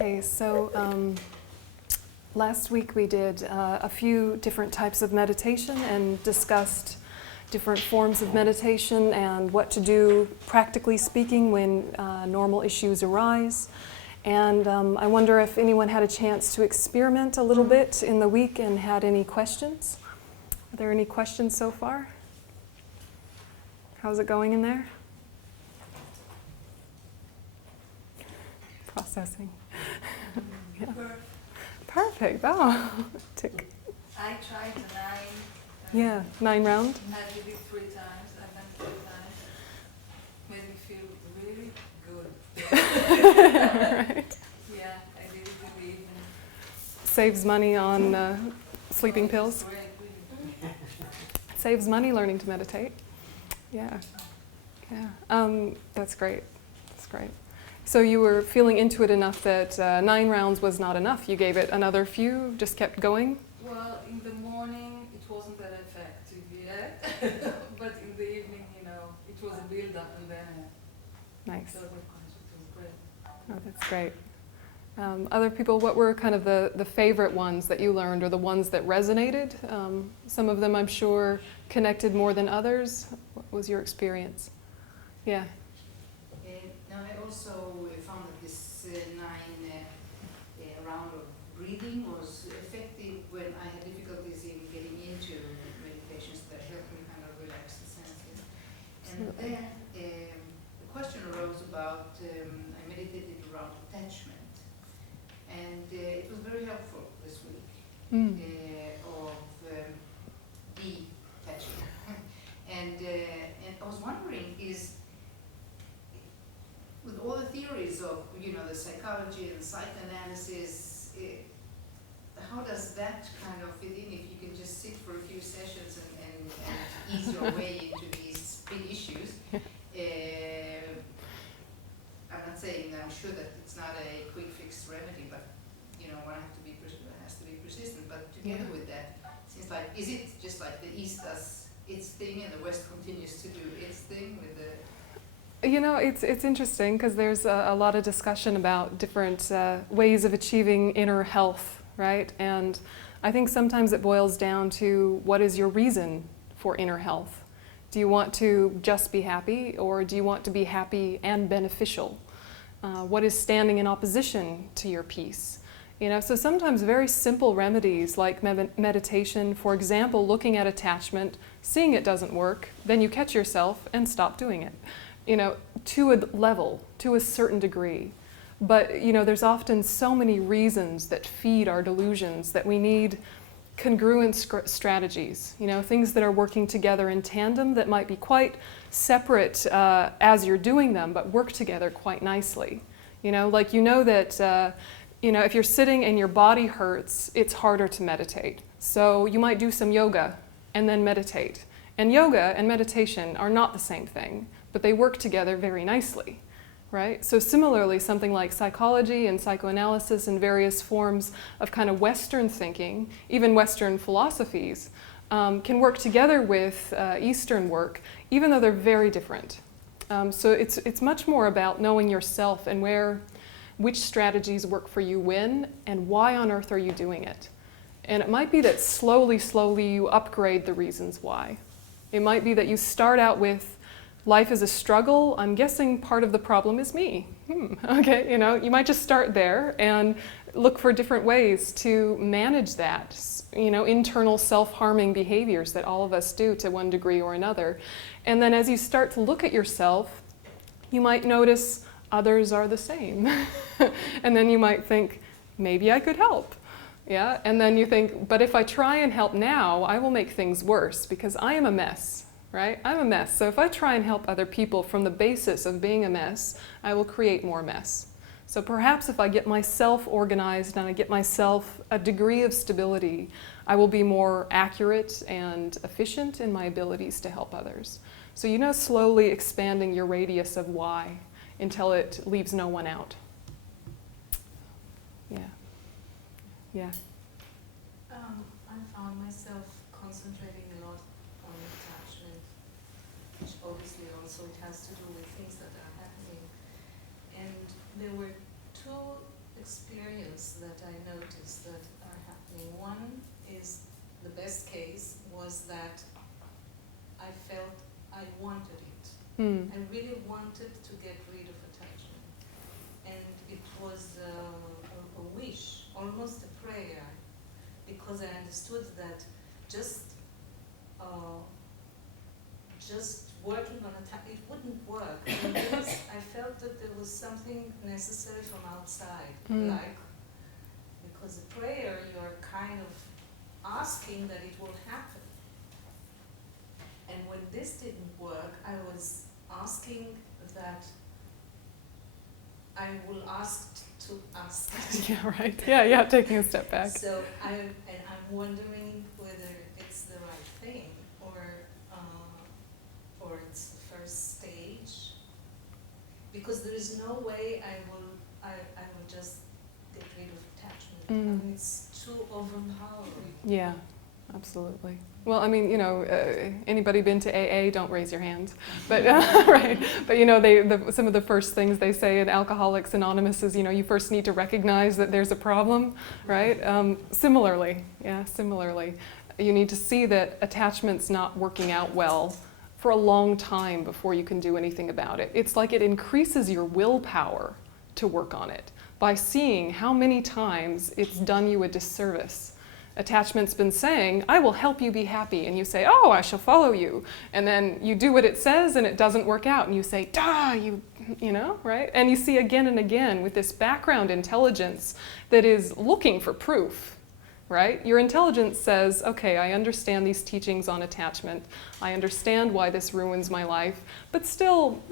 Okay, so last week we did a few different types of meditation and discussed different forms of meditation and what to do, practically speaking, when normal issues arise. And I wonder if anyone had a chance to experiment a little bit in the week and had any questions. Are there any questions so far? How's it going in there? Processing. Yeah. Perfect. Oh, tick. I tried the 9. Yeah, 9 round. I did it 3 times. I've done 3 times. Made me feel really good. Right. Yeah, I did it in the evening. Saves money on sleeping pills. Great, really. Saves money learning to meditate. Yeah. Yeah. That's great. That's great. So you were feeling into it enough that 9 rounds was not enough. You gave it another few, just kept going? Well, in the morning it wasn't that effective yet, but in the evening, it was a build-up and then Nice. so it was great. Oh, that's great. Other people, what were kind of the favorite ones that you learned or the ones that resonated? Some of them, I'm sure, connected more than others. What was your experience? Yeah. Now I also found that this 9 round of breathing was effective when I had difficulties in getting into meditations that helped me kind of relax the senses. And then the question arose about, I meditated around attachment. And it was very helpful this week of detaching. And I was wondering, with all the theories of, the psychology and psychoanalysis, how does that kind of fit in if you can just sit for a few sessions and ease your way into these big issues? I'm not saying that I'm sure that it's not a quick fix remedy, but one has to be persistent. But together with that, it seems like, is it just like the East does its thing and the West continues to do its thing with the... It's interesting because there's a lot of discussion about different ways of achieving inner health, right? And I think sometimes it boils down to what is your reason for inner health? Do you want to just be happy, or do you want to be happy and beneficial? What is standing in opposition to your peace? So sometimes very simple remedies like meditation, for example, looking at attachment, seeing it doesn't work, then you catch yourself and stop doing it. To a level, to a certain degree. But, there's often so many reasons that feed our delusions that we need congruent strategies, things that are working together in tandem that might be quite separate as you're doing them, but work together quite nicely. That, if you're sitting and your body hurts, it's harder to meditate. So you might do some yoga and then meditate. And yoga and meditation are not the same thing, but they work together very nicely, right? So similarly, something like psychology and psychoanalysis and various forms of kind of Western thinking, even Western philosophies, can work together with Eastern work, even though they're very different. So it's much more about knowing yourself and which strategies work for you when, and why on earth are you doing it. And it might be that slowly you upgrade the reasons why. It might be that you start out with life is a struggle. I'm guessing part of the problem is me. Okay, you might just start there and look for different ways to manage that, internal self-harming behaviors that all of us do to one degree or another. And then as you start to look at yourself, you might notice others are the same. And then you might think, maybe I could help. Yeah, and then you think, but if I try and help now, I will make things worse because I am a mess, right? I'm a mess. So if I try and help other people from the basis of being a mess, I will create more mess. So perhaps if I get myself organized and I get myself a degree of stability, I will be more accurate and efficient in my abilities to help others. So slowly expanding your radius of why until it leaves no one out. Yeah. Yeah. I found myself concentrating a lot on attachment, which obviously also it has to do with things that are happening. And there were 2 experiences that I noticed that are happening. One is, the best case was that I felt I wanted it. Mm. I really wanted to get rid of attachment. And it was a wish, almost a prayer, because I understood that just working on it wouldn't work. And I felt that there was something necessary from outside, like, because the prayer, you're kind of asking that it will happen. And when this didn't work, I was asking that I will ask to ask. Yeah, right. Yeah, taking a step back. So I'm wondering whether it's the right thing, or it's the first stage, because there is no way I will just get rid of attachment. I mean, it's too overpowering. Yeah, absolutely. Well, I mean, anybody been to AA? Don't raise your hand. But right. But some of the first things they say in Alcoholics Anonymous is, you first need to recognize that there's a problem, right? Similarly, you need to see that attachment's not working out well for a long time before you can do anything about it. It's like it increases your willpower to work on it by seeing how many times it's done you a disservice. Attachment's been saying, I will help you be happy, and you say, oh, I shall follow you. And then you do what it says and it doesn't work out, and you say, right? And you see again and again with this background intelligence that is looking for proof, right? Your intelligence says, okay, I understand these teachings on attachment. I understand why this ruins my life, but still,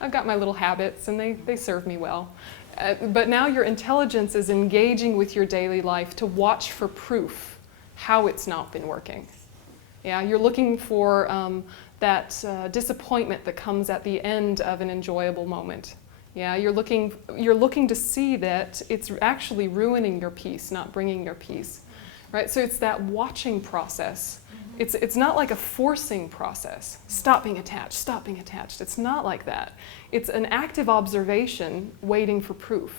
I've got my little habits and they serve me well. But now your intelligence is engaging with your daily life to watch for proof how it's not been working. Yeah, you're looking for that disappointment that comes at the end of an enjoyable moment. Yeah, you're looking to see that it's actually ruining your peace, not bringing your peace, right? So it's that watching process. It's not like a forcing process. Stop being attached. It's not like that. It's an active observation waiting for proof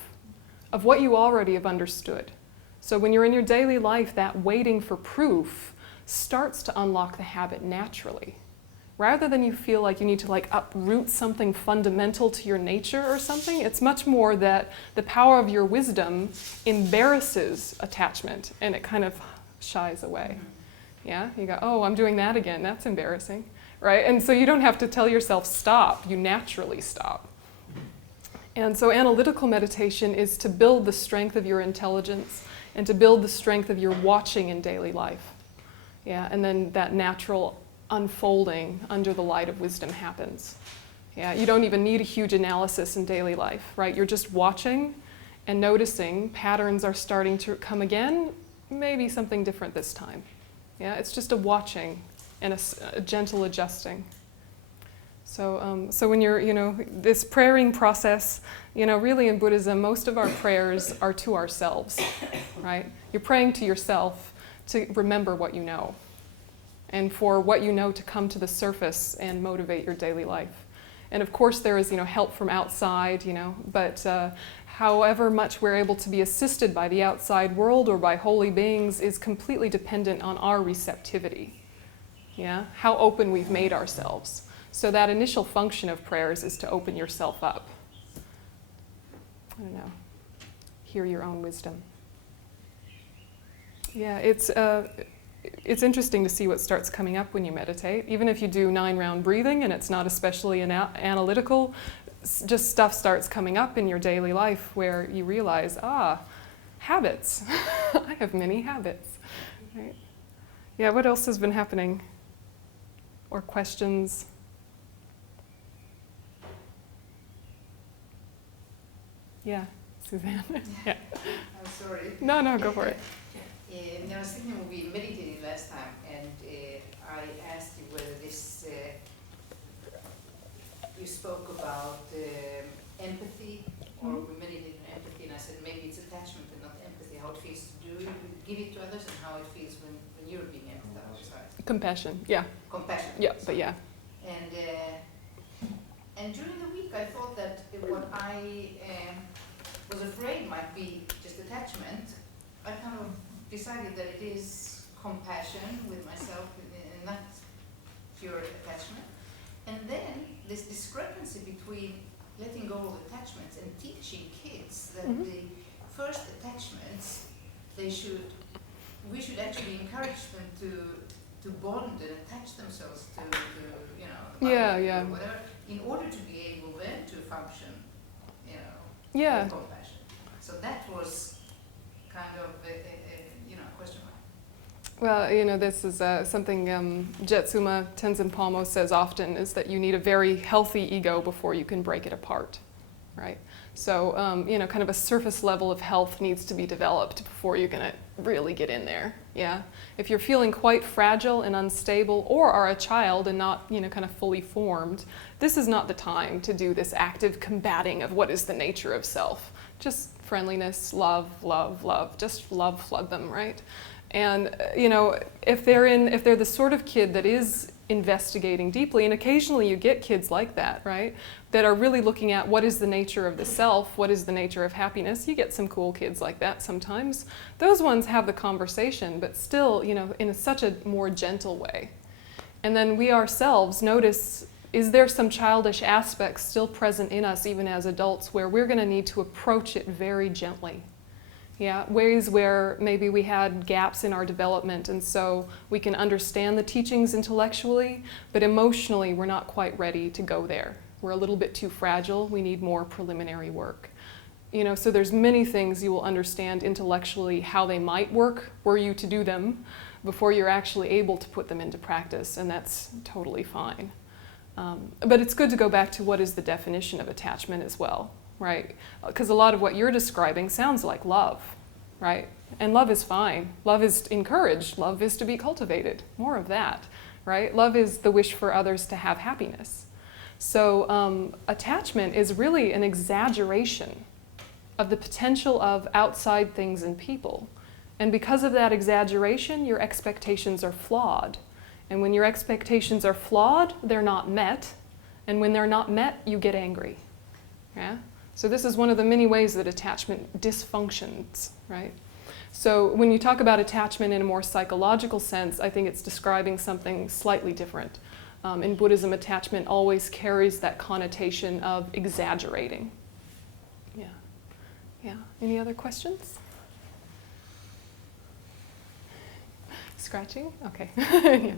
of what you already have understood. So when you're in your daily life, that waiting for proof starts to unlock the habit naturally. Rather than you feel like you need to uproot something fundamental to your nature or something, it's much more that the power of your wisdom embarrasses attachment and it kind of shies away. Yeah, you go, oh, I'm doing that again. That's embarrassing, right? And so you don't have to tell yourself stop. You naturally stop. And so analytical meditation is to build the strength of your intelligence and to build the strength of your watching in daily life. Yeah, and then that natural unfolding under the light of wisdom happens. Yeah, you don't even need a huge analysis in daily life, right? You're just watching and noticing patterns are starting to come again, maybe something different this time. Yeah, it's just a watching and a gentle adjusting. So when you're, this praying process, really in Buddhism, most of our prayers are to ourselves, right? You're praying to yourself to remember what you know and for what you know to come to the surface and motivate your daily life. And of course there is, help from outside, but however much we're able to be assisted by the outside world or by holy beings is completely dependent on our receptivity. Yeah? How open we've made ourselves. So that initial function of prayers is to open yourself up. Hear your own wisdom. Yeah, it's interesting to see what starts coming up when you meditate. Even if you do 9-round breathing and it's not especially analytical, just stuff starts coming up in your daily life where you realize, habits. I have many habits. Right? Yeah, what else has been happening? Or questions? Yeah, Suzanne. Yeah. I'm sorry. No, go for it. I was thinking when we meditated last time, and I asked you whether this, you spoke about empathy, or we meditated on empathy, and I said maybe it's attachment and not empathy, how it feels to give it to others, and how it feels when you're being empathized. Compassion, yeah. Compassion. Yeah, but yeah. And during the week I thought that what was afraid might be just attachment, I kind of decided that it is compassion with myself and not pure attachment. And then this discrepancy between letting go of attachments and teaching kids that the first attachments, we should actually encourage them to bond and attach themselves to you know, or whatever, in order to be able then to function, you know, with compassion. So that was kind of a you know, question mark. Well, you know, this is something Jetsuma Tenzin Palmo says often, is that you need a very healthy ego before you can break it apart, right? So, you know, kind of a surface level of health needs to be developed before you're going to really get in there, yeah? If you're feeling quite fragile and unstable, or are a child and not, you know, kind of fully formed, this is not the time to do this active combating of what is the nature of self. Just friendliness, love, love, love. Just love flood them, right? And you know, if they're the sort of kid that is investigating deeply, and occasionally you get kids like that, right, that are really looking at what is the nature of the self, what is the nature of happiness. You get some cool kids like that sometimes. Those ones have the conversation, but still, you know, in such a more gentle way. And then we ourselves notice, is there some childish aspects still present in us even as adults where we're going to need to approach it very gently. Yeah, ways where maybe we had gaps in our development, and so we can understand the teachings intellectually, but emotionally we're not quite ready to go there. We're a little bit too fragile. We need more preliminary work. You know, so there's many things you will understand intellectually how they might work were you to do them before you're actually able to put them into practice, and that's totally fine. But it's good to go back to what is the definition of attachment as well. Right? Because a lot of what you're describing sounds like love, right? And love is fine. Love is encouraged. Love is to be cultivated. More of that, right? Love is the wish for others to have happiness. So attachment is really an exaggeration of the potential of outside things and people. And because of that exaggeration, your expectations are flawed. And when your expectations are flawed, they're not met. And when they're not met, you get angry. Yeah? So this is one of the many ways that attachment dysfunctions, right? So when you talk about attachment in a more psychological sense, I think it's describing something slightly different. In Buddhism, attachment always carries that connotation of exaggerating. Yeah. Yeah. Any other questions? Scratching? Okay. Yeah.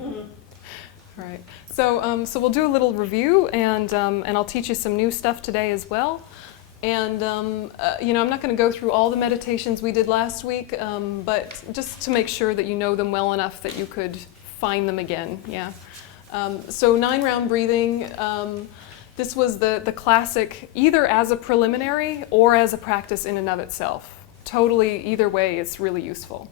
All right. So, so we'll do a little review, and I'll teach you some new stuff today as well. And you know, I'm not going to go through all the meditations we did last week, but just to make sure that you know them well enough that you could find them again. Yeah. So 9-round breathing. This was the classic, either as a preliminary or as a practice in and of itself. Totally, either way, it's really useful.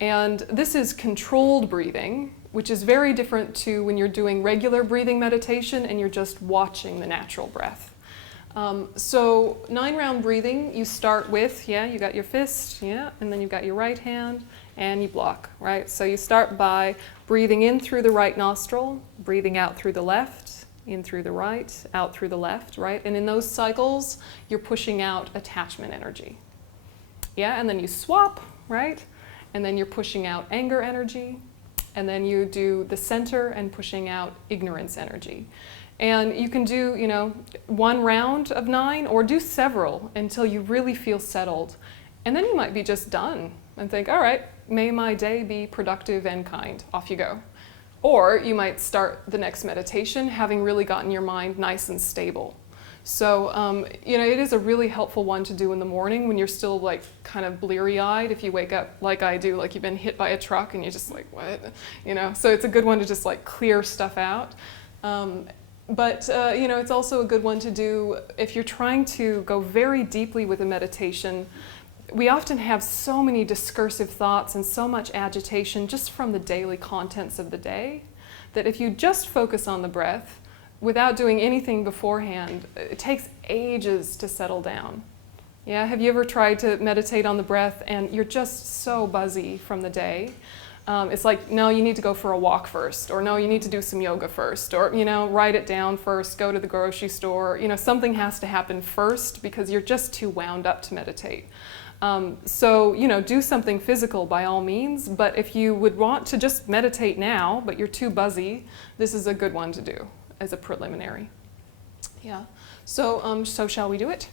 And this is controlled breathing, which is very different to when you're doing regular breathing meditation and you're just watching the natural breath. So 9-round breathing, you start with, you got your fist, and then you've got your right hand, and you block, right? So you start by breathing in through the right nostril, breathing out through the left, in through the right, out through the left, right? And in those cycles, you're pushing out attachment energy. Yeah, and then you swap, right? And then you're pushing out anger energy, and then you do the center and pushing out ignorance energy. And you can do, you know, 1 round of 9 or do several until you really feel settled. And then you might be just done and think, all right, may my day be productive and kind. Off you go. Or you might start the next meditation having really gotten your mind nice and stable. So, you know, it is a really helpful one to do in the morning when you're still like kind of bleary-eyed. If you wake up like I do, like you've been hit by a truck and you're just like, what? You know, so it's a good one to just like clear stuff out. But, you know, it's also a good one to do if you're trying to go very deeply with a meditation. We often have so many discursive thoughts and so much agitation just from the daily contents of the day that if you just focus on the breath without doing anything beforehand, it takes ages to settle down. Yeah, have you ever tried to meditate on the breath and you're just so buzzy from the day? It's like, no, you need to go for a walk first, or no, you need to do some yoga first, or, write it down first, go to the grocery store. Something has to happen first because you're just too wound up to meditate. So, do something physical by all means, but if you would want to just meditate now, but you're too buzzy, this is a good one to do as a preliminary. Yeah. So shall we do it?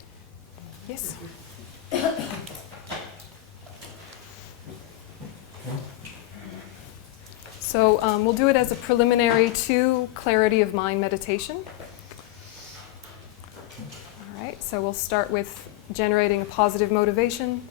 Yes. So we'll do it as a preliminary to clarity of mind meditation. All right, so we'll start with generating a positive motivation.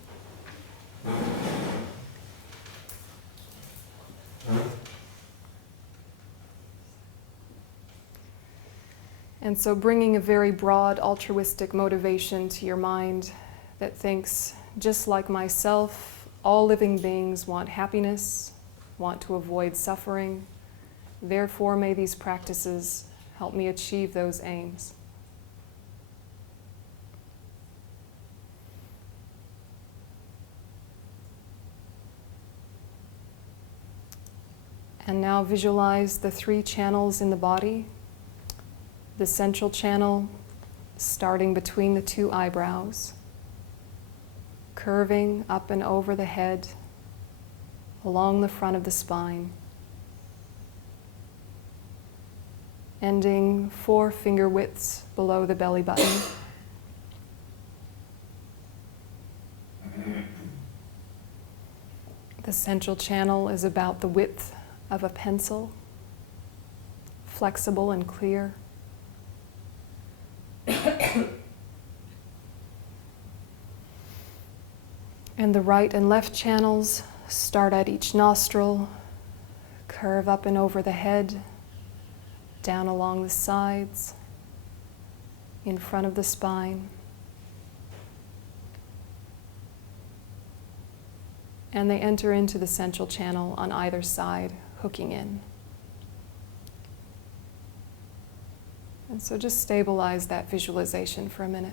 And so bringing a very broad altruistic motivation to your mind that thinks, just like myself, all living beings want happiness, want to avoid suffering. Therefore, may these practices help me achieve those aims. And now visualize the 3 channels in the body. The central channel starting between the 2 eyebrows, curving up and over the head, along the front of the spine, ending 4 finger widths below the belly button. The central channel is about the width of a pencil, flexible and clear. And the right and left channels start at each nostril, curve up and over the head, down along the sides, in front of the spine. And they enter into the central channel on either side, hooking in. And so just stabilize that visualization for a minute.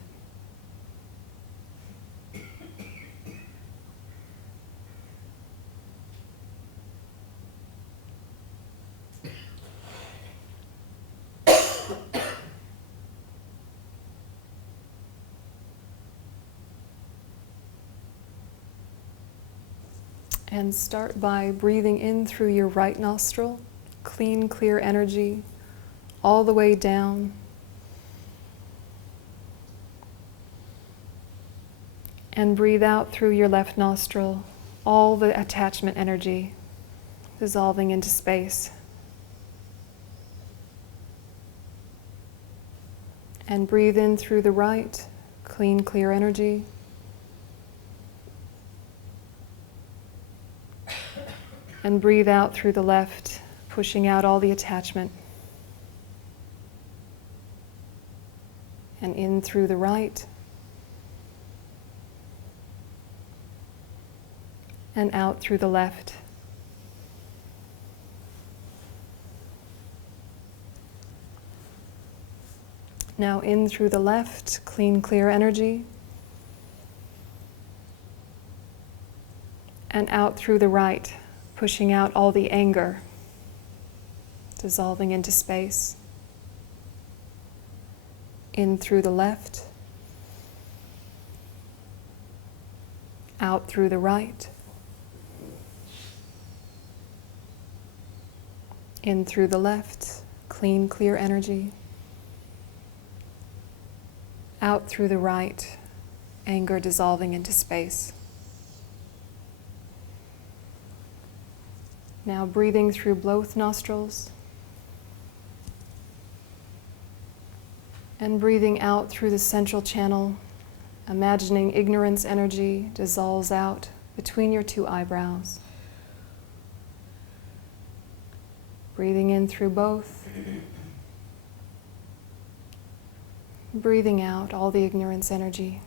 And start by breathing in through your right nostril, clean, clear energy, all the way down. And breathe out through your left nostril, all the attachment energy dissolving into space. And breathe in through the right, clean, clear energy. And breathe out through the left, pushing out all the attachment. And in through the right. And out through the left. Now in through the left, clean, clear energy. And out through the right, pushing out all the anger, dissolving into space. In through the left, out through the right, in through the left, clean, clear energy, out through the right, anger dissolving into space. Now breathing through both nostrils and breathing out through the central channel, imagining ignorance energy dissolves out between your 2 eyebrows. Breathing in through both, breathing out all the ignorance energy.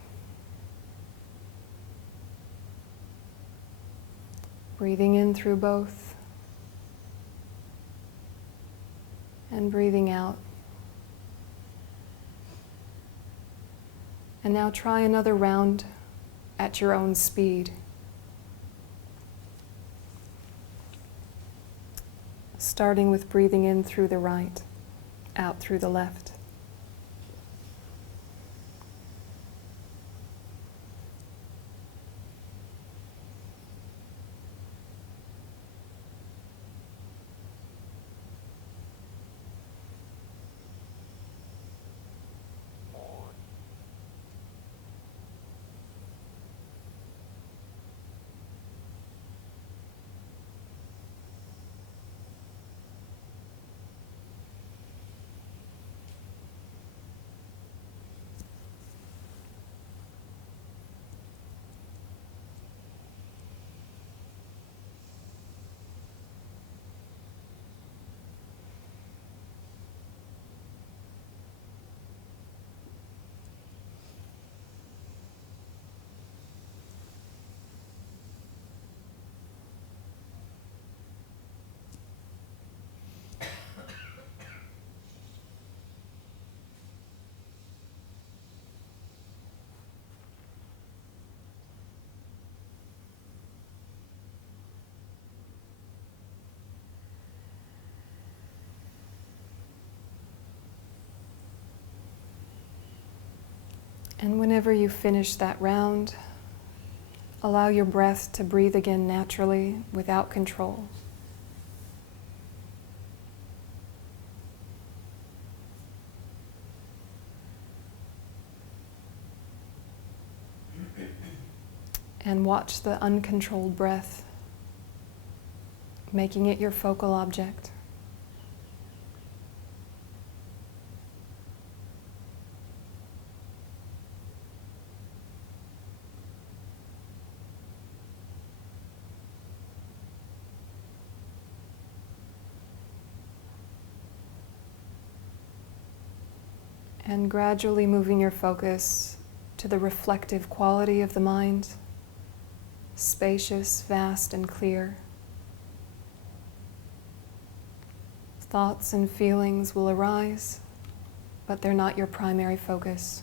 Breathing in through both. And breathing out. And now try another round at your own speed. starting with breathing in through the right, out through the left. And whenever you finish that round, allow your breath to breathe again naturally without control. And watch the uncontrolled breath, making it your focal object. And gradually moving your focus to the reflective quality of the mind, spacious, vast, and clear. Thoughts and feelings will arise, but they're not your primary focus.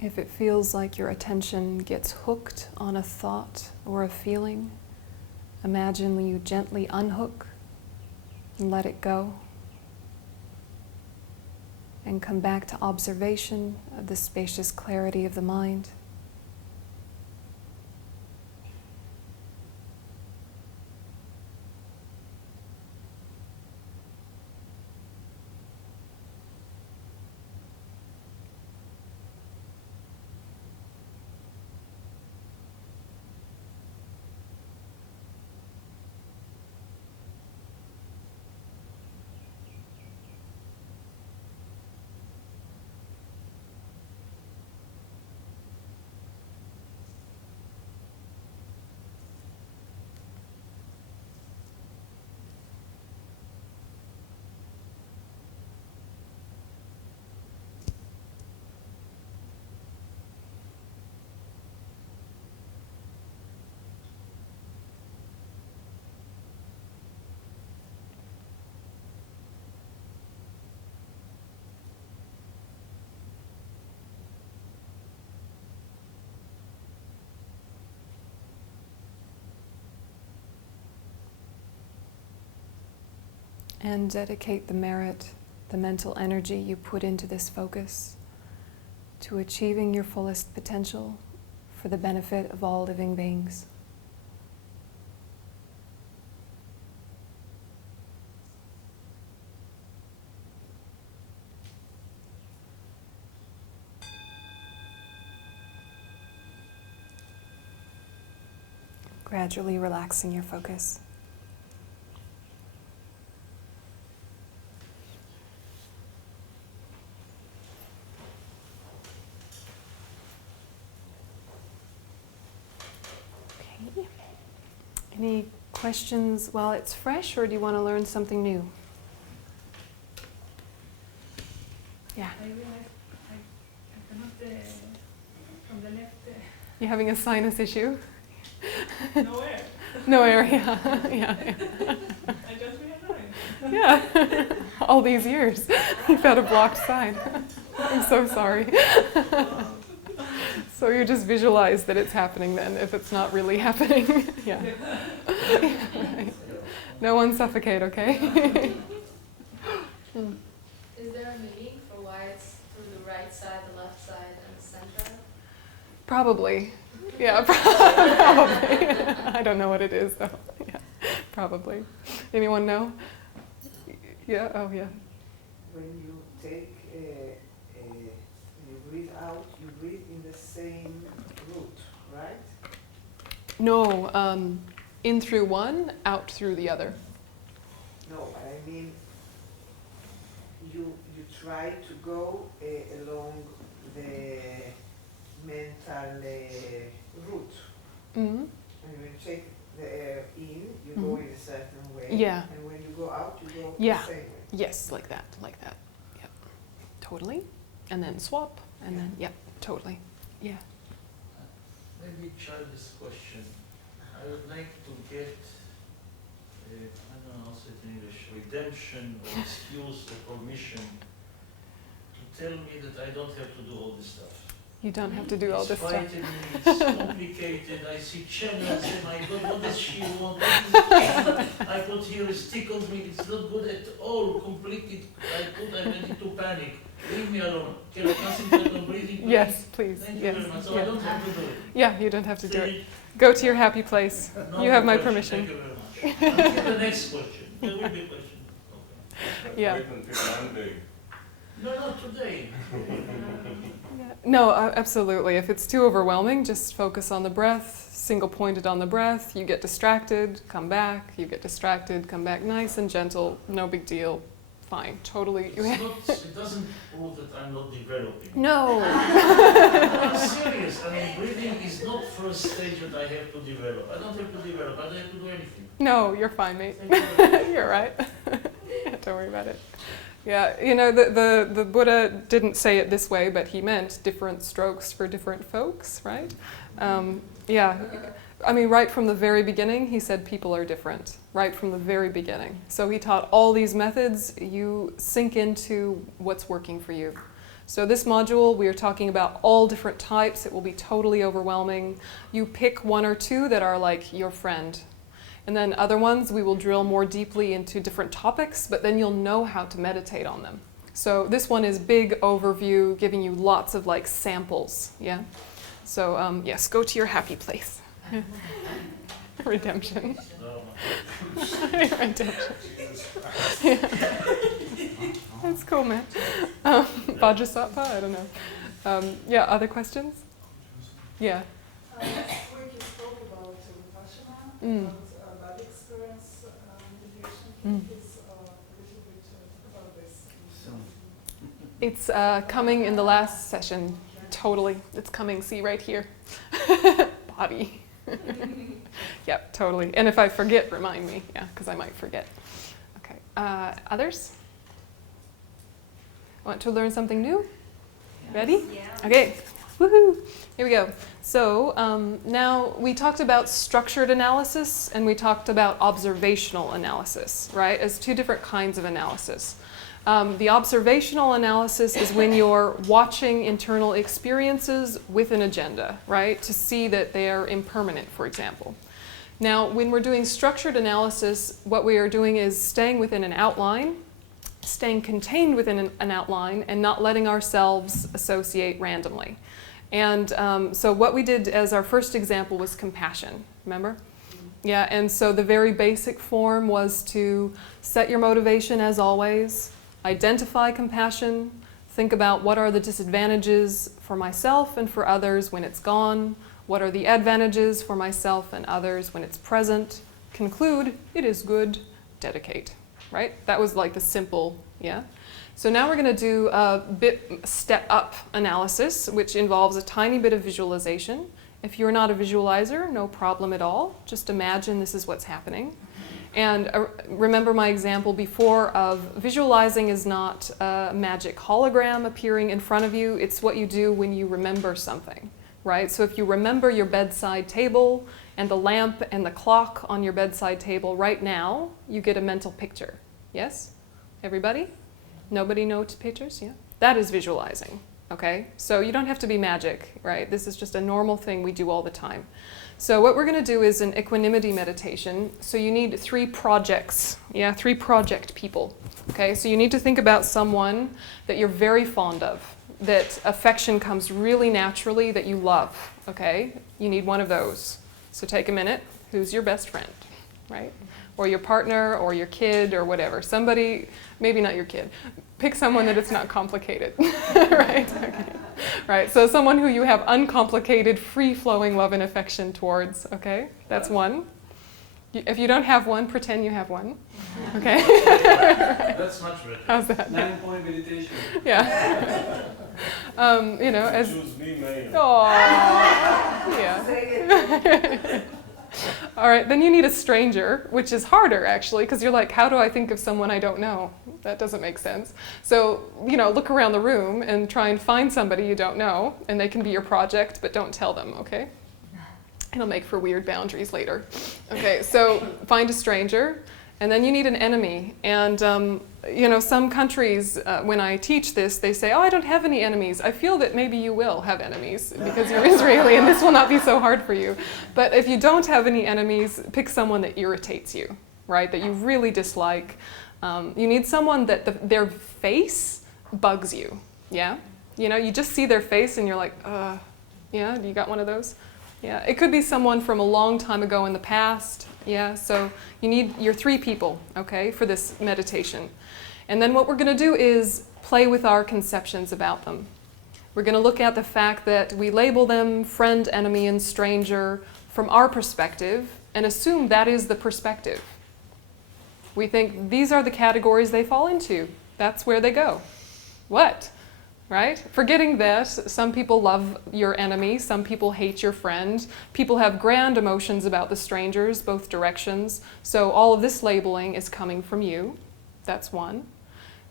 If it feels like your attention gets hooked on a thought or a feeling, imagine you gently unhook and let it go, and come back to observation of the spacious clarity of the mind. And dedicate the merit, the mental energy you put into this focus to achieving your fullest potential for the benefit of all living beings. Gradually relaxing your focus. Okay. Any questions while it's fresh, or do you want to learn something new? Yeah. I realized I cannot, from the left, You having a sinus issue? no air. No air, yeah. Yeah. I just realized. Yeah. All these years, you've had a blocked side. I'm so sorry. So you just visualize that it's happening then, if it's not really happening. Yeah. Right. No one suffocate, okay? Is there a meaning for why it's through the right side, the left side, and the center? Probably. Yeah, probably. I don't know what it is though. Yeah, probably. Anyone know? Yeah, oh yeah. When you take, you breathe out, you breathe in the same route, right? No, in through one, out through the other. No, I mean, you try to go along the mental route. Mm-hmm. And when you take the air in, you go in a certain way. Yeah. And when you go out, you go Yeah. the same way. Yes, like that, like that. Yep. Totally. And then swap, and then, yep, totally. Yeah. Maybe childish question. I would like to get, I don't know how to say it in English, redemption or excuse or permission to tell me that I don't have to do all this stuff. You don't have to do all this It's stuff. frightening, it's complicated, I see channels, oh my God, what does she want? What is it? I put here, it tickles me, it's not good at all, completely, I went into panic. Leave me alone. Can I concentrate on breathing, please? Yes, please. Thank you Yes. very much. So Yeah. I don't have to do it. Yeah, you don't have to do it. Stay- Go to your happy place. No You have my question. permission. Thank you very much. Until the next question. There will be a question. Okay. Yeah. Wait until Monday. No, not today. No, absolutely. If it's too overwhelming, just focus on the breath, single pointed on the breath. You get distracted, come back. You get distracted, come back. Nice and gentle, no big deal. Fine, totally. It's not, it doesn't prove that I'm not developing. No. I'm serious. I mean, breathing is not first stage that I have to develop. I don't have to develop. I don't have to do anything. No, you're fine, mate. Thank you very much. You're right. Yeah, don't worry about it. Yeah, you know, the Buddha didn't say it this way, but he meant different strokes for different folks, right? Yeah, I mean, right from the very beginning, he said people are different, right from the very beginning. So he taught all these methods, you sink into what's working for you. So this module, we are talking about all different types. It will be totally overwhelming. You pick one or two that are like your friend. And then other ones, we will drill more deeply into different topics, but then you'll know how to meditate on them. So this one is big overview, giving you lots of like samples, yeah? So yes, go to your happy place. Redemption. No, Redemption. Yeah. That's cool, man. Vajrasattva, I don't know. Yeah, other questions? Yeah. Last week you spoke about Vipassana, Mm. about body experience meditation. Mm. Please a little bit about this. It's coming in the last session. Totally. It's coming. See right here. Body. Yep, totally. And if I forget, remind me. Yeah, because I might forget. Okay. Others? Want to learn something new? Ready? Yeah. Okay. Woohoo! Here we go. So now we talked about structured analysis and we talked about observational analysis, right? As two different kinds of analysis. The observational analysis is when you're watching internal experiences with an agenda, right? To see that they are impermanent, for example. Now, when we're doing structured analysis, what we are doing is staying within an outline, staying contained within an outline, and not letting ourselves associate randomly. And so what we did as our first example was compassion, remember? Yeah, and so the very basic form was to set your motivation as always, identify compassion, think about what are the disadvantages for myself and for others when it's gone, what are the advantages for myself and others when it's present, conclude, it is good, dedicate, right? That was like the simple, yeah? So now we're going to do a step-up analysis, which involves a tiny bit of visualization If you're not a visualizer, no problem at all. Just imagine this is what's happening. And remember my example before of visualizing is not a magic hologram appearing in front of you. It's what you do when you remember something, right? So if you remember your bedside table and the lamp and the clock on your bedside table right now, you get a mental picture. Yes? Everybody? Nobody knows pictures? Yeah? That is visualizing, okay? So you don't have to be magic, right? This is just a normal thing we do all the time. So what we're going to do is an equanimity meditation. So you need 3 projects, 3 project people, okay? So you need to think about someone that you're very fond of, that affection comes really naturally, that you love, okay? You need one of those. So take a minute. Who's your best friend, right? Or your partner, or your kid, or whatever. Somebody, maybe not your kid. Pick someone that it's not complicated, right? Okay. Right, so someone who you have uncomplicated, free-flowing love and affection towards, okay? That's one. If you don't have one, pretend you have one, okay? That's much better. How's that? 9-point meditation. Yeah. You know, as... Choose me, man. Aww. Yeah. All right, then you need a stranger, which is harder actually, because you're like, how do I think of someone I don't know? That doesn't make sense. So, you know, look around the room and try and find somebody you don't know, and they can be your project, but don't tell them, okay? It'll make for weird boundaries later. Okay, so find a stranger, and then you need an enemy. And, you know, some countries, when I teach this, they say, oh, I don't have any enemies. I feel that maybe you will have enemies because you're Israeli and this will not be so hard for you. But if you don't have any enemies, pick someone that irritates you, right, that you really dislike. You need someone that their face bugs you, yeah? You know, you just see their face and you're like, yeah, you got one of those? Yeah, it could be someone from a long time ago in the past. Yeah, so you need your 3 people, okay, for this meditation. And then what we're going to do is play with our conceptions about them. We're going to look at the fact that we label them friend, enemy, and stranger from our perspective and assume that is the perspective. We think these are the categories they fall into. That's where they go. What? Right? Forgetting that some people love your enemy, some people hate your friend. People have grand emotions about the strangers, both directions. So all of this labeling is coming from you. That's one.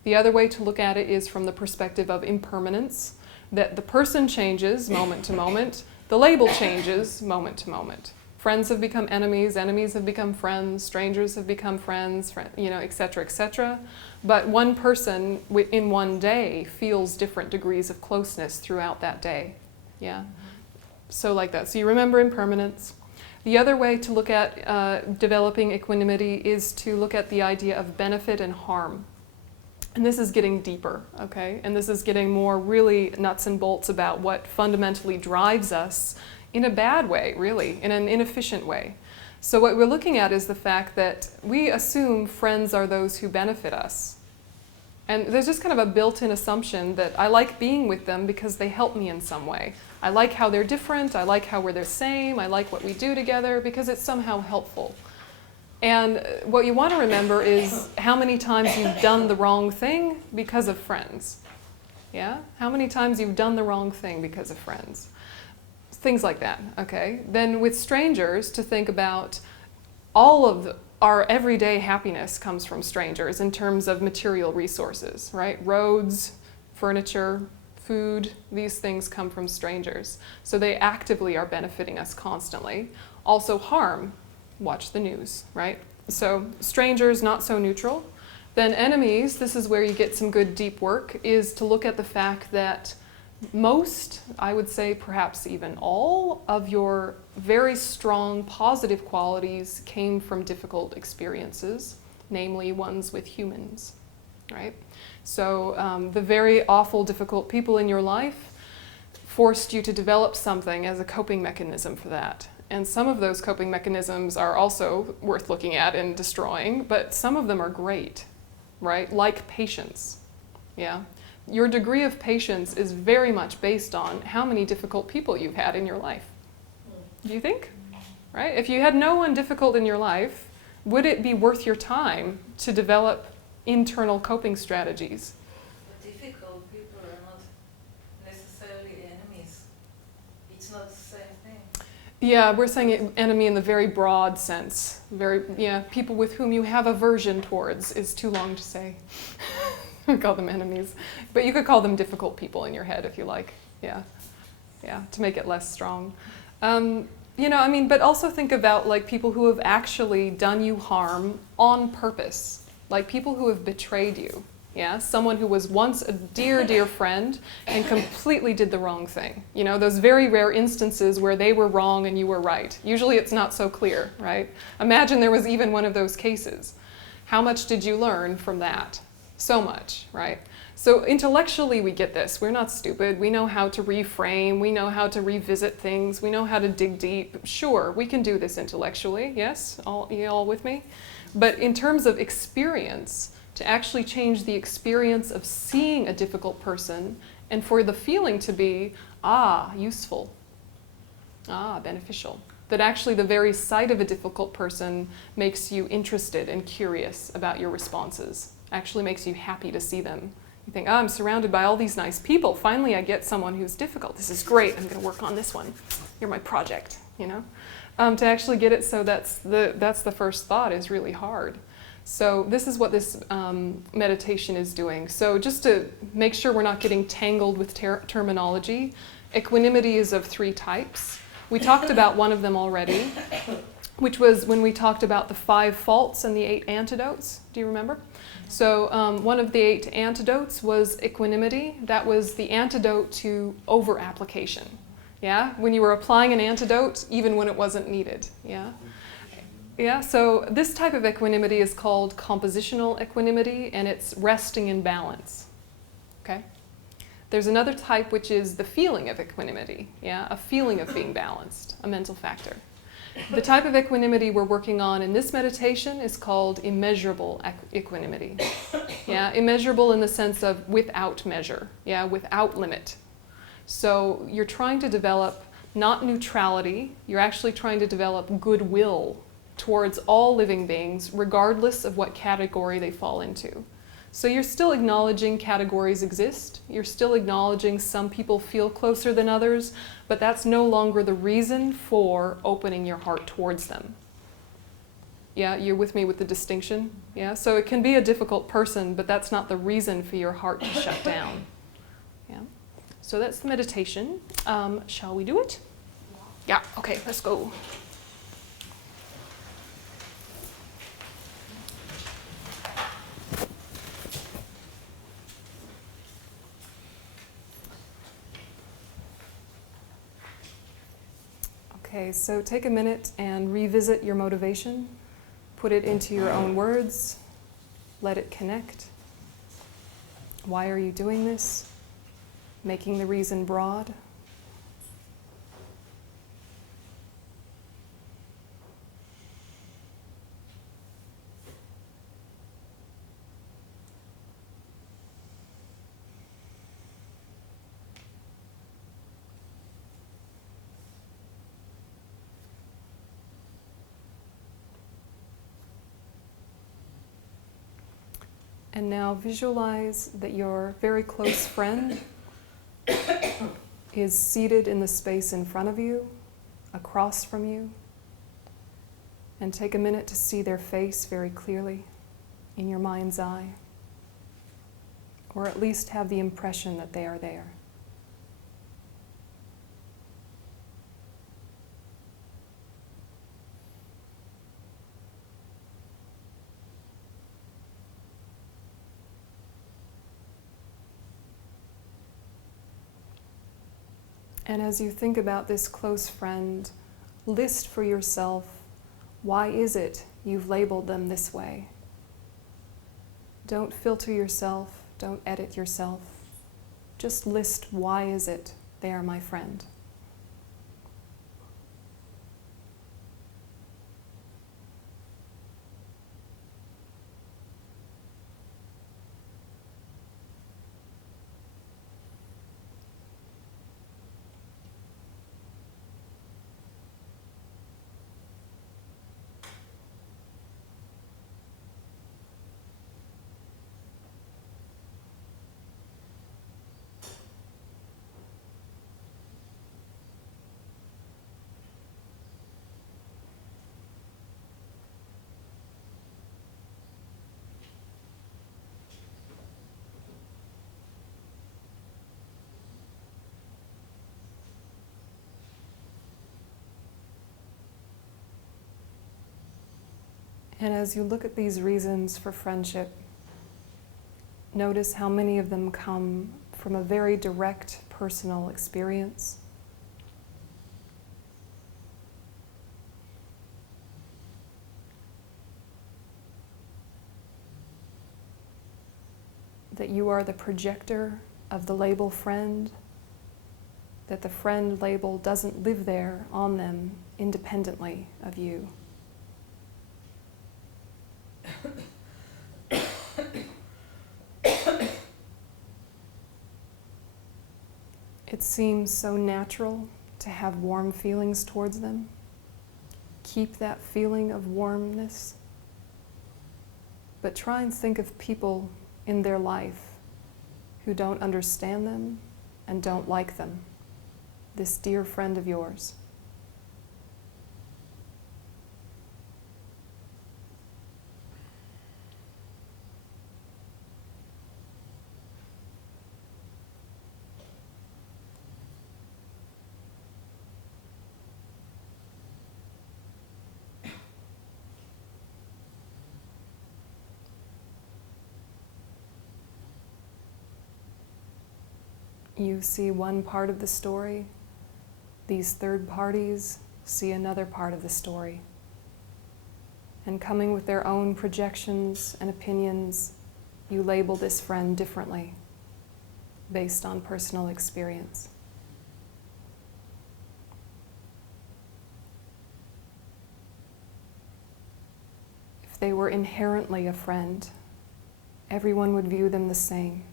The other way to look at it is from the perspective of impermanence, that the person changes moment to moment, the label changes moment to moment. Friends have become enemies, enemies have become friends, strangers have become friends, you know, et cetera, et cetera. But one person in one day feels different degrees of closeness throughout that day. Yeah? So like that. So you remember impermanence. The other way to look at developing equanimity is to look at the idea of benefit and harm. And this is getting deeper, okay? And this is getting more really nuts and bolts about what fundamentally drives us in a bad way, really, in an inefficient way. So what we're looking at is the fact that we assume friends are those who benefit us. And there's just kind of a built-in assumption that I like being with them because they help me in some way. I like how they're different, I like how we're the same, I like what we do together because it's somehow helpful. And what you want to remember is how many times you've done the wrong thing because of friends. Yeah? How many times you've done the wrong thing because of friends. Things like that, okay? Then with strangers, to think about all of our everyday happiness comes from strangers in terms of material resources, right? Roads, furniture, food, these things come from strangers. So they actively are benefiting us constantly. Also harm, watch the news, right? So strangers, not so neutral. Then enemies, this is where you get some good deep work, is to look at the fact that most, I would say perhaps even all, of your very strong positive qualities came from difficult experiences, namely ones with humans, right? So the very awful, difficult people in your life forced you to develop something as a coping mechanism for that. And some of those coping mechanisms are also worth looking at and destroying, but some of them are great, right? Like patience, yeah? Your degree of patience is very much based on how many difficult people you've had in your life. Do you think? Right? If you had no one difficult in your life, would it be worth your time to develop internal coping strategies? But difficult people are not necessarily enemies. It's not the same thing. Yeah, we're saying enemy in the very broad sense. People with whom you have aversion towards is too long to say. We call them enemies. But you could call them difficult people in your head if you like. Yeah, to make it less strong. But also think about like people who have actually done you harm on purpose. Like people who have betrayed you. Yeah, someone who was once a dear, dear friend and completely did the wrong thing. You know, those very rare instances where they were wrong and you were right. Usually it's not so clear, right? Imagine there was even one of those cases. How much did you learn from that? So much, right? So intellectually we get this. We're not stupid. We know how to reframe. We know how to revisit things. We know how to dig deep. Sure, we can do this intellectually. Yes? You all with me? But in terms of experience, to actually change the experience of seeing a difficult person and for the feeling to be, useful, beneficial. That actually the very sight of a difficult person makes you interested and curious about your responses, actually makes you happy to see them. You think, I'm surrounded by all these nice people. Finally, I get someone who's difficult. This is great. I'm going to work on this one. You're my project, you know? To actually get it so that's the first thought is really hard. So this is what this meditation is doing. So just to make sure we're not getting tangled with terminology, equanimity is of 3 types. We talked about one of them already, which was when we talked about the 5 faults and the 8 antidotes. Do you remember? So one of the 8 antidotes was equanimity. That was the antidote to over-application. Yeah? When you were applying an antidote, even when it wasn't needed. Yeah? Yeah, so this type of equanimity is called compositional equanimity, and it's resting in balance. Okay? There's another type which is the feeling of equanimity, a feeling of being balanced, a mental factor. The type of equanimity we're working on in this meditation is called immeasurable equanimity. Immeasurable in the sense of without measure, without limit. So you're trying to develop not neutrality, you're actually trying to develop goodwill towards all living beings, regardless of what category they fall into. So you're still acknowledging categories exist, you're still acknowledging some people feel closer than others, but that's no longer the reason for opening your heart towards them. Yeah, you're with me with the distinction? Yeah, so it can be a difficult person, but that's not the reason for your heart to shut down. Yeah, so that's the meditation. Shall we do it? Yeah, okay, let's go. Okay, so take a minute and revisit your motivation. Put it into your own words. Let it connect. Why are you doing this? Making the reason broad. And now visualize that your very close friend is seated in the space in front of you, across from you. And take a minute to see their face very clearly in your mind's eye, or at least have the impression that they are there. And as you think about this close friend, list for yourself, why is it you've labeled them this way? Don't filter yourself, don't edit yourself. Just list, why is it they are my friend? And as you look at these reasons for friendship, notice how many of them come from a very direct personal experience. That you are the projector of the label friend, that the friend label doesn't live there on them independently of you. It seems so natural to have warm feelings towards them. Keep that feeling of warmness, but try and think of people in their life who don't understand them and don't like them, this dear friend of yours. You see one part of the story, these third parties see another part of the story. And coming with their own projections and opinions, you label this friend differently based on personal experience. If they were inherently a friend, everyone would view them the same.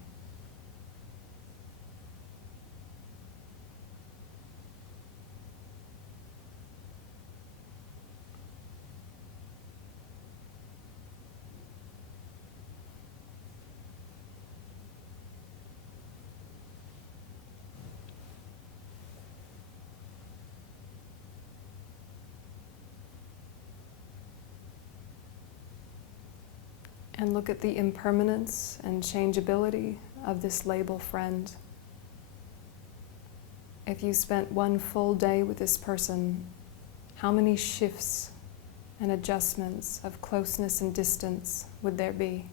And look at the impermanence and changeability of this label friend. If you spent one full day with this person, how many shifts and adjustments of closeness and distance would there be?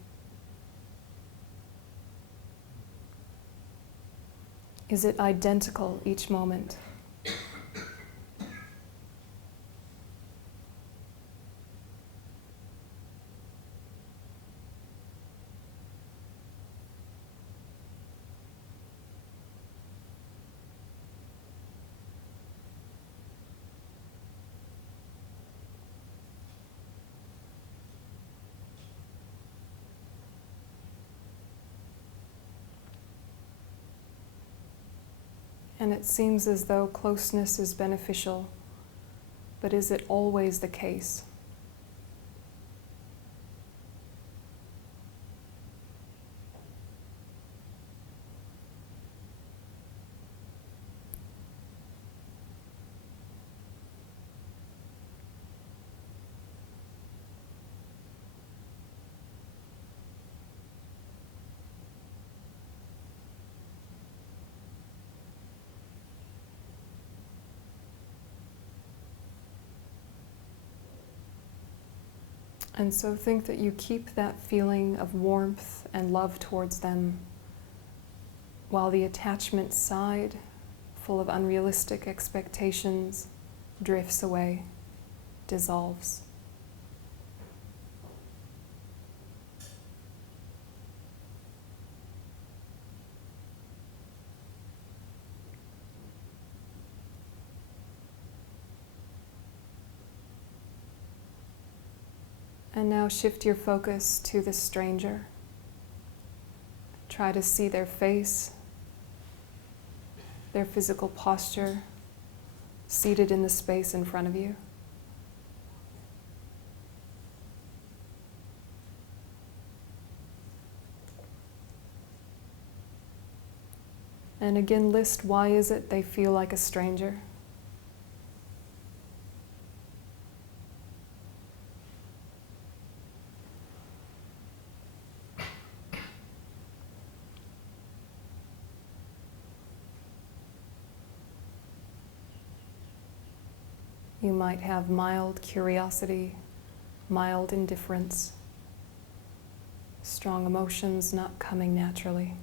Is it identical each moment? And it seems as though closeness is beneficial, but is it always the case? And so think that you keep that feeling of warmth and love towards them while the attachment side, full of unrealistic expectations, drifts away, dissolves. And now shift your focus to the stranger. Try to see their face, their physical posture, seated in the space in front of you. And again, list why is it they feel like a stranger. You might have mild curiosity, mild indifference, strong emotions not coming naturally.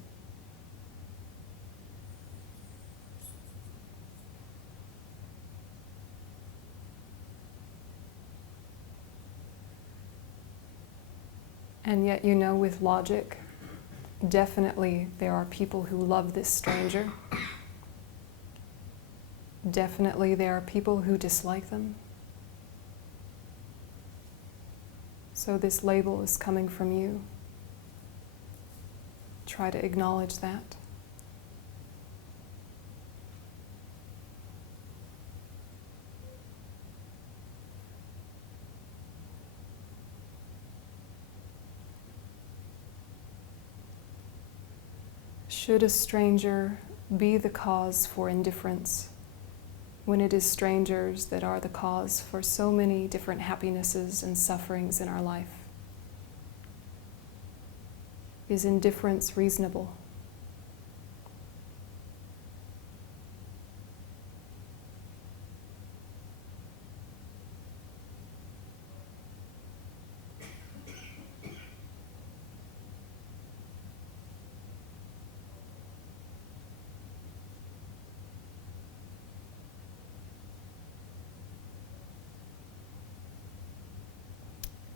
And yet you know with logic, definitely there are people who love this stranger. Definitely there are people who dislike them. So this label is coming from you. Try to acknowledge that. Should a stranger be the cause for indifference, when it is strangers that are the cause for so many different happinesses and sufferings in our life? Is indifference reasonable?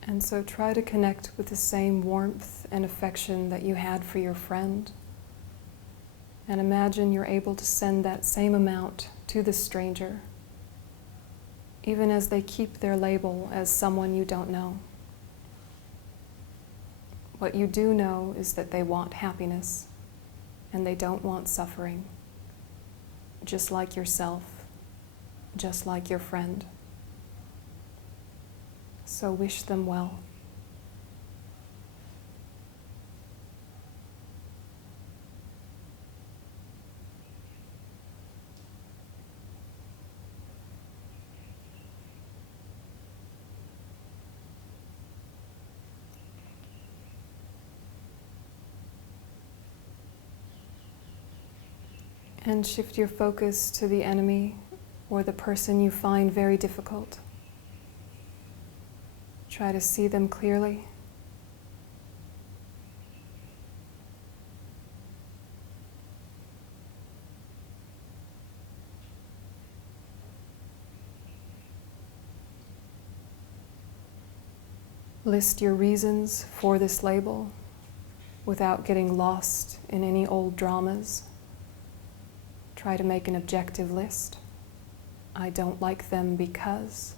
And so try to connect with the same warmth and affection that you had for your friend. And imagine you're able to send that same amount to the stranger, even as they keep their label as someone you don't know. What you do know is that they want happiness, and they don't want suffering, just like yourself, just like your friend. So wish them well. And shift your focus to the enemy or the person you find very difficult. Try to see them clearly. List your reasons for this label without getting lost in any old dramas. Try to make an objective list. I don't like them because.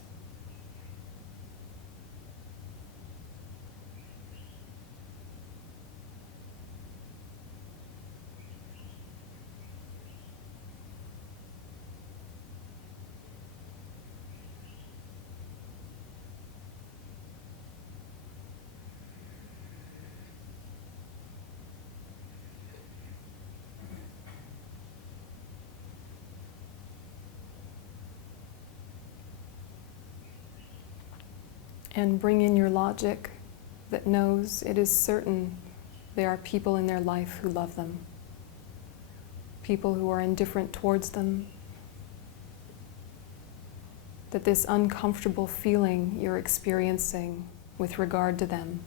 And bring in your logic that knows it is certain there are people in their life who love them, people who are indifferent towards them, that this uncomfortable feeling you're experiencing with regard to them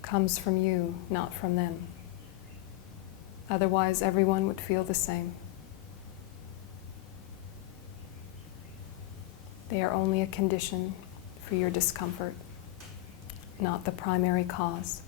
comes from you, not from them. Otherwise, everyone would feel the same. They are only a condition for your discomfort, not the primary cause.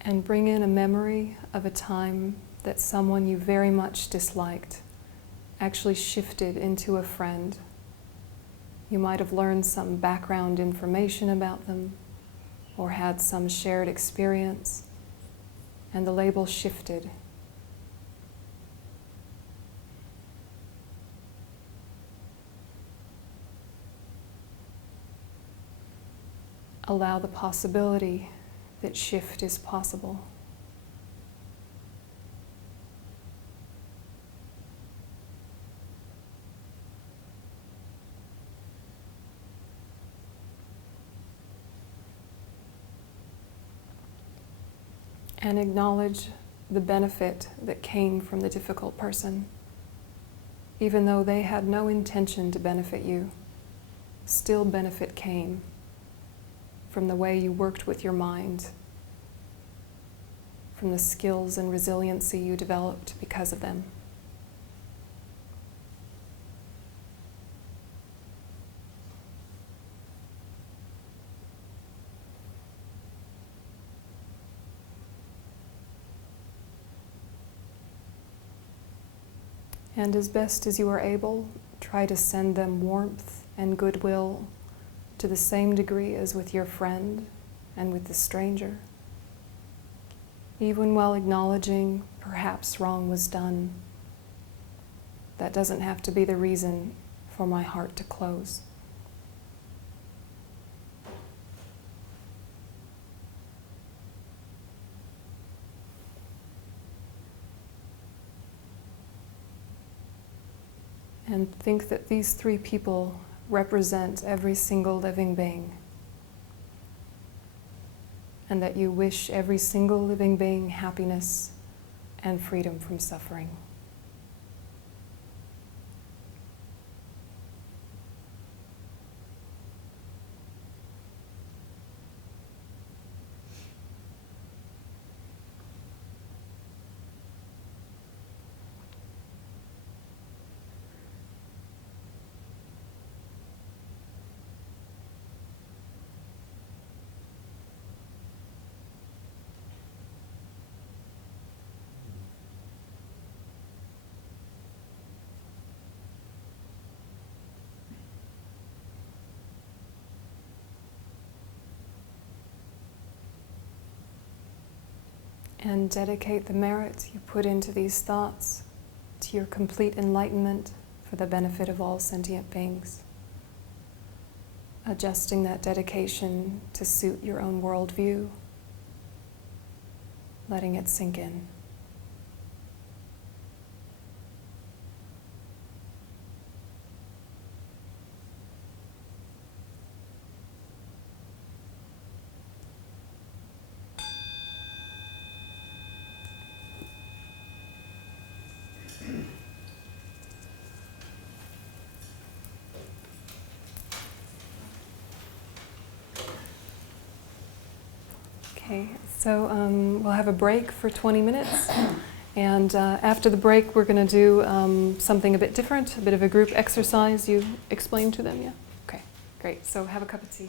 And bring in a memory of a time that someone you very much disliked actually shifted into a friend. You might have learned some background information about them or had some shared experience, and the label shifted. Allow the possibility that shift is possible. And acknowledge the benefit that came from the difficult person. Even though they had no intention to benefit you, still benefit came from the way you worked with your mind, from the skills and resiliency you developed because of them. And as best as you are able, try to send them warmth and goodwill to the same degree as with your friend and with the stranger. Even while acknowledging perhaps wrong was done, that doesn't have to be the reason for my heart to close. And think that these three people represent every single living being, and that you wish every single living being happiness and freedom from suffering. And dedicate the merit you put into these thoughts to your complete enlightenment for the benefit of all sentient beings. Adjusting that dedication to suit your own worldview, letting it sink in. Okay, so we'll have a break for 20 minutes, and after the break we're going to do something a bit different, a bit of a group exercise. You explained to them, yeah? Okay, great. So have a cup of tea.